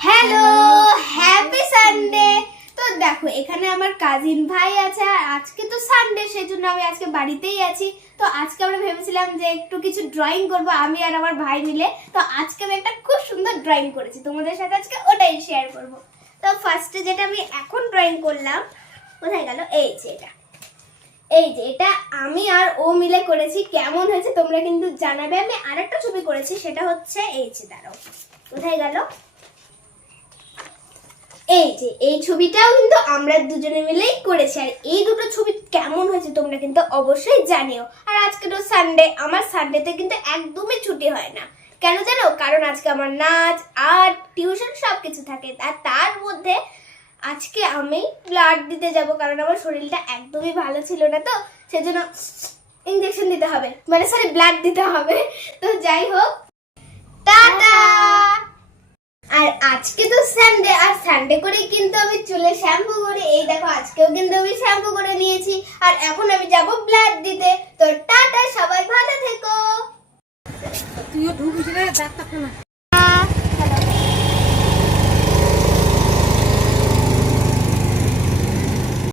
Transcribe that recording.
Hello, happy Sunday. তো দেখো এখানে আমার কাজিন ভাই আছে আর আজকে তো সানডে, সেজন্য আমি আজকে বাড়িতেই আছি। তো আজকে আমরা ভেবেছিলাম যে একটু কিছু ড্রয়িং করব আমি আর আমার ভাই মিলে। তো আজকে আমি একটা খুব সুন্দর ড্রয়িং করেছি, তোমাদের সাথে আজকে ওটাই শেয়ার করব। তো ফার্স্টে যেটা আমি এখন ড্রয়িং করলাম, কোথায় গেল, এই যে এটা আমি আর ও মিলে করেছি। কেমন হয়েছে তোমরা কিন্তু জানাবে। আমি আরেকটা ছবি করেছি, সেটা হচ্ছে এই যে, দাঁড়াও কোথায় গেল, এই যে এই ছবিটাও কিন্তু আমরা দুজনে মিলেই করেছি। আর এই দুটো ছবি কেমন হয়েছে তোমরা কিন্তু অবশ্যই জানিও। আর আজকে তো সানডে, আমার সানডেতে কিন্তু একদমই ছুটি হয় না। কেন জানো? কারণ আজকে আমার নাচ, আর্ট, টিউশন সবকিছু থাকে। আর তার মধ্যে আজকে আমি ব্লাড দিতে যাব, কারণ আমার শরীরটা একদমই ভালো ছিল না। তো সেজন্য ইনজেকশন দিতে হবে, মানে সরি ব্লাড দিতে হবে। তো যাই হোক, টাটা। আর আজকে তো সানডে, আর সানডে করেই কিন্তু আমি চুলে শ্যাম্পু করি। এই দেখো আজকেও কিন্তু আমি শ্যাম্পু করে নিয়েছি। আর এখন আমি যাব ব্লাড দিতে। তো টাটা, সবাই ভালো থেকো। তুইও ঢুকিস রে, ডাক্তারখানা।